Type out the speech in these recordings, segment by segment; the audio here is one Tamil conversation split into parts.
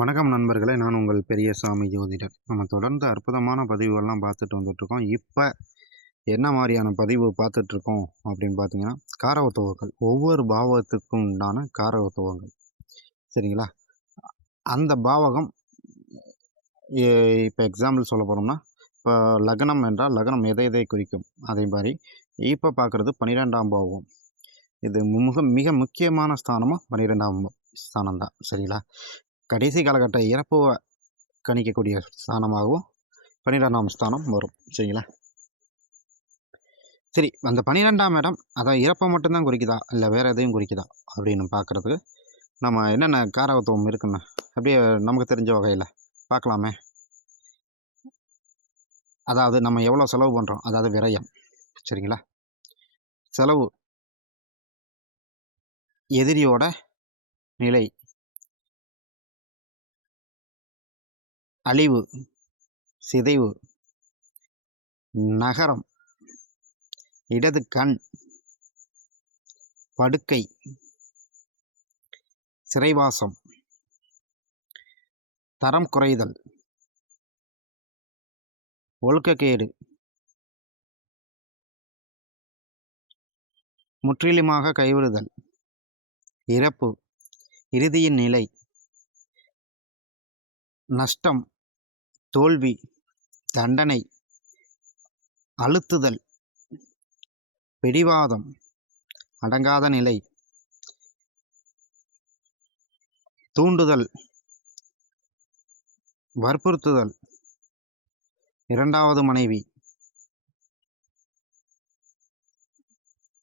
வணக்கம் நண்பர்களே, நான் உங்கள் பெரியசாமி ஜோதிடர். நம்ம தொடர்ந்து அற்புதமான பதிவுகள்லாம் பார்த்துட்டு வந்துட்டுருக்கோம். இப்போ என்ன மாதிரியான பதிவு பார்த்துட்ருக்கோம் அப்படின்னு பார்த்தீங்கன்னா, காரகத்துவங்கள். ஒவ்வொரு பாவகத்துக்கும் உண்டான காரகத்துவங்கள். சரிங்களா? அந்த பாவகம் எ இப்போ எக்ஸாம்பிள் சொல்ல போனோம்னா, இப்போ லக்னம் என்றால் லக்னம் எதை எதை குறிக்கும்? அதே மாதிரி இப்போ பார்க்குறது 12ஆம் பாவம். இது மிக மிக முக்கியமான ஸ்தானமும் 12ஆம் ஸ்தானம் தான். சரிங்களா? கடைசி காலகட்ட இறப்பு கணிக்கக்கூடிய ஸ்தானமாகவும் 12ஆம் ஸ்தானம் வரும். சரிங்களா? சரி, அந்த 12ஆம் இடம் அதான் இறப்பை மட்டும்தான் குறிக்குதா, இல்லை வேறு எதையும் குறிக்குதா அப்படின்னு பார்க்குறதுக்கு நம்ம என்னென்ன காரகத்துவம் இருக்குன்னு அப்படியே நமக்கு தெரிஞ்ச வகையில் பார்க்கலாமே. அதாவது நம்ம எவ்வளோ செலவு பண்ணுறோம், அதாவது விரயம். சரிங்களா? செலவு, எதிரியோட நிலை, அழிவு, சிதைவு, நகரம், இடது கண், படுக்கை, சிறைவாசம், தரம் குறைதல், ஒழுக்கக்கேடு, முற்றிலுமாக கைவிடுதல், இறப்பு, இறுதியின் நிலை, நஷ்டம், தோல்வி, தண்டனை, அழுத்துதல், பிடிவாதம், அடங்காத நிலை, தூண்டுதல், வற்புறுத்துதல், இரண்டாவது மனைவி,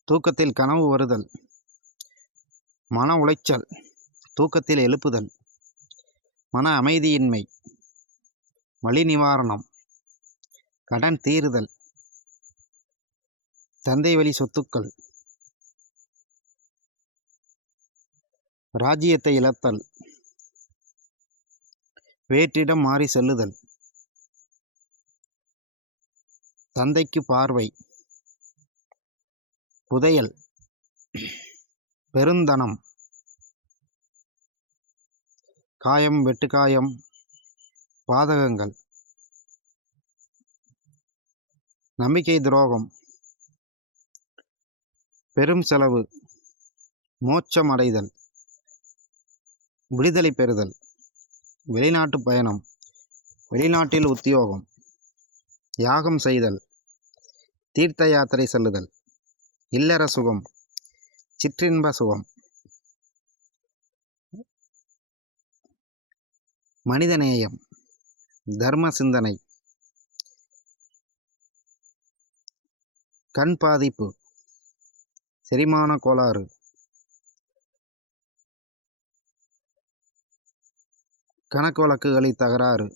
தூக்கத்தில் கனவு வருதல், மன உளைச்சல், தூக்கத்தில் எழுப்புதல், மன அமைதியின்மை, வலி நிவாரணம், கடன் தீருதல், தந்தை வழி சொத்துக்கள், ராஜ்யத்தை இழத்தல், வேற்றிடம் மாறி செல்லுதல், தந்தைக்கு பார்வை, புதையல், பெருந்தனம், காயம், வெட்டுக்காயம், பாதகங்கள், நம்பிக்கை துரோகம், பெரும் செலவு, மோட்சம் அடைதல், விடுதலை பெறுதல், வெளிநாட்டு பயணம், வெளிநாட்டில் உத்தியோகம், யாகம் செய்தல், தீர்த்த யாத்திரை செல்லுதல், இல்லற சுகம், சிற்றின்ப சுகம், மனிதநேயம், தர்ம சிந்தனை, கண் பாதிப்பு, செரிமான கோளாறு, கணக்கு வழக்குகளில் தகராறு,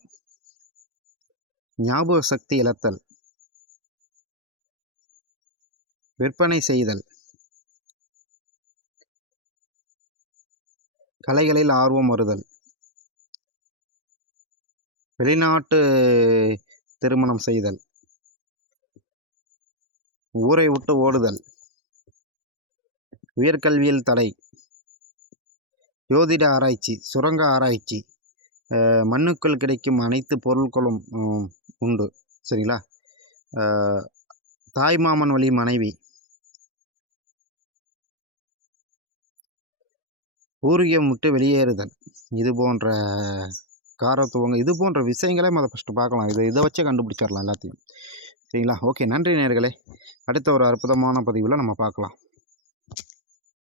ஞாபக சக்தி இழத்தல், விற்பனை செய்தல், கலைகளில் ஆர்வம் வருதல், வெளிநாட்டு திருமணம் செய்தல், ஊரை விட்டு ஓடுதல், உயர்கல்வியில் தடை, ஜோதிட ஆராய்ச்சி, சுரங்க ஆராய்ச்சி, மண்ணுக்குள் கிடைக்கும் அனைத்து பொருட்களும் உண்டு. சரிங்களா? தாய்மாமன் வழி மனைவி, பூர்வீகம் விட்டு வெளியேறுதல், இது போன்ற காரத்துவங்க, இது போன்ற விஷயங்களே அதை ஃபஸ்ட்டு பார்க்கலாம். இதை வச்சே கண்டுபிடிச்சிடலாம் எல்லாத்தையும். சரிங்களா? ஓகே, நன்றி நேயர்களே. அடுத்த ஒரு அற்புதமான பதிவில் நம்ம பார்க்கலாம்.